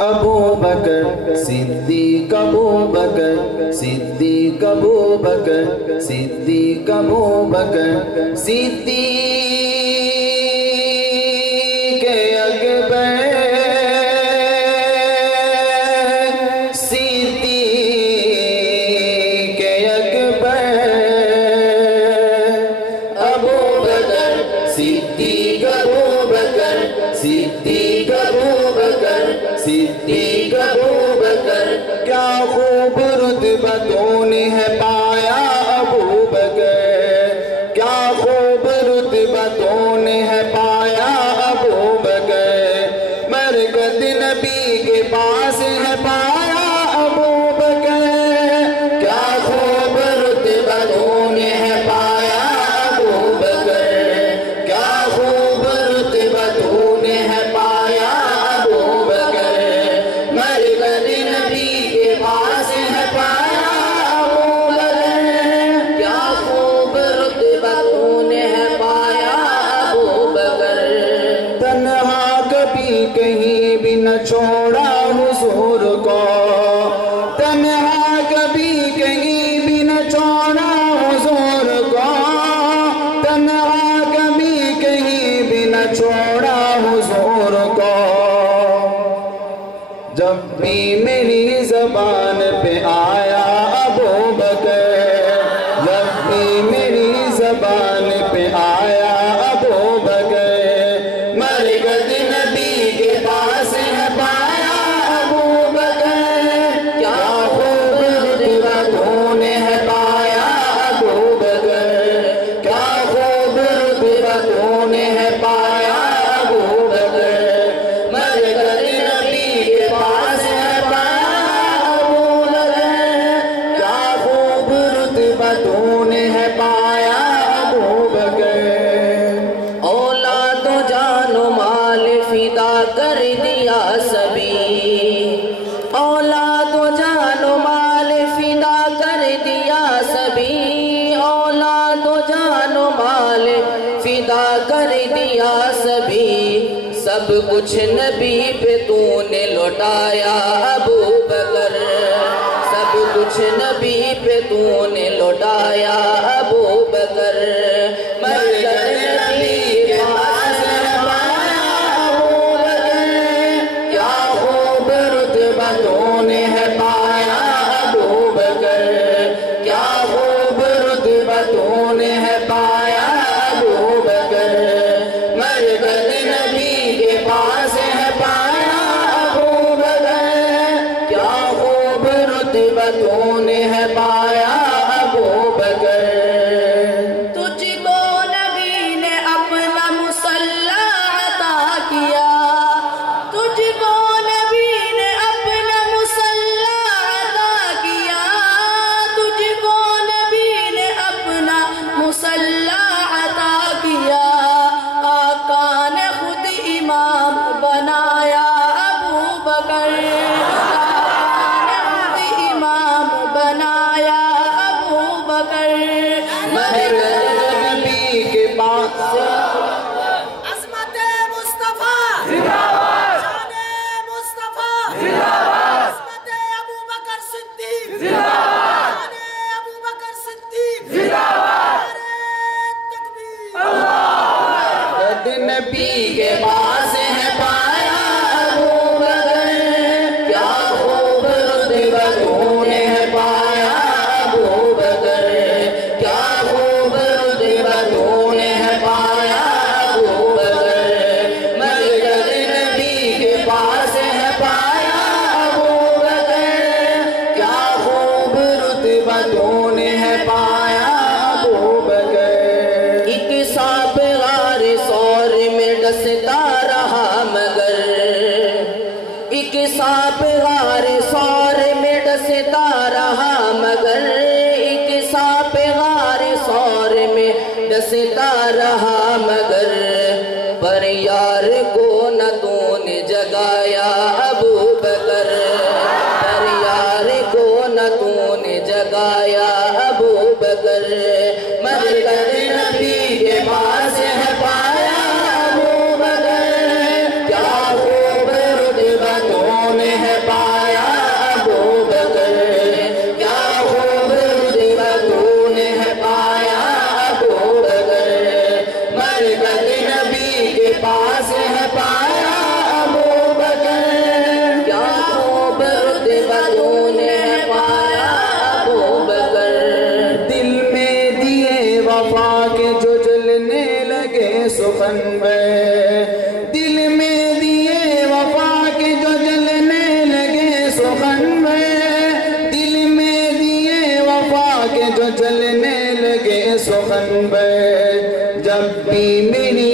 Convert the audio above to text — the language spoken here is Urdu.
ابو بکر صدیق، ابو بکر صدیق، ابو بکر صدیق، ابو بکر صدیق اکبر، صدیق اکبر، ابو بکر صدیق، ابو بکر صدیق، ابو بکر صدیق، ابو بکر کیا خوب رتبہ تو نے ہے پایا ابو بکر، کیا خوب رتبہ تو نے ہے پایا ابو بکر، برکت نبی کے پاس ہے پایا ابو بکر، کیا خوب رتبہ تو نے ہے پایا ابو بکر، کیا خوب رتبہ تو نے ہے پایا ابو بکر، برکت نبی کے پاس ہے پایا ابو بکر، کیا خوب رتبہ تو نے ہے پایا ابو بکر، تنہا کبھی کہیں بھی نہ چھوڑا حضور کو، تنہا کبھی کہیں بھی نہ چھوڑا حضور کو، تنہا کبھی کہیں بھی نہ چھوڑا حضور کو، جب بھی میری زبان پہ آیا ابو بکر، جب بھی میری زبان پہ آیا ابو بکر، برکت نبی کے پاس ہے پایا ابو بکر، کیا خوب رتبہ تو نے ہے پایا ابو بکر، کیا خوب رتبہ تو نے ہے پایا ابو بکر، برکت نبی کے پاس ہے پایا ابو بکر، کیا خوب رتبہ تو نے ہے پایا ابو بکر، اولاد و جان و مال فدا کر دیا سبھی، اولاد و جان و مال فدا کر دیا سبھی، اولاد و جان و مال فدا کر دیا سبھی، سب کچھ نبی پہ تو نے لوٹایا ابو بکر، سب کچھ نبی پہ تو نے لوٹایا ابو بکر، برکت نبی کے پاس ہے پایا ابو بکر، کیا خوب رتبہ تو نے ہے پایا ابو بکر، کیا خوب رتبہ تو نے ہے پایا ابو بکر، برکت نبی کے پاس ہے پایا ابو بکر، کیا خوب رتبہ تو نے ہے پایا ابو بکر، تجھ کو نبی نے اپنا مصلی عطا کیا، تجھ کو نبی نے اپنا مصلی عطا کیا، تجھ کو نبی نے اپنا مصلی عطا کیا، آقا نے خود امام بنایا ابو بکر، آقا نے خود امام بنایا ابو بکر، برکت نبی کے پاس عظمت مصطفیٰ شان مصطفیٰ عظمت ابو بکر صدیق شان ابو بکر صدیق نعرہ تکبیر برکت نبی کے پاس ہے پایا ابو بکر، کیا خوب رتبہ تو نے ہے پایا ابو بکر، کیا خوب رتبہ تو نے ہے پایا ابو بکر، برکت نبی کے پاس ہے پایا ابو بکر، کیا خوب رتبہ تو نے ہے پایا ابو بکر، ایک سانپ غار ثور میں ڈستا رہا مگر، ایک سانپ غار ثور میں ڈستا رہا مگر، ایک سانپ غار ثور میں ڈستا رہا مگر، پر یار کو نہ تو نے جگایا ابو بکر، پر یار کو نہ تو نے جگایا ابو بکر، برکت وفا کے جو جلنے لگے سخن میں، دل میں دیے وفا کے جو جلنے لگے سخن میں، دل میں دیے وفا کے جو جلنے لگے سخن میں، جب بھی میری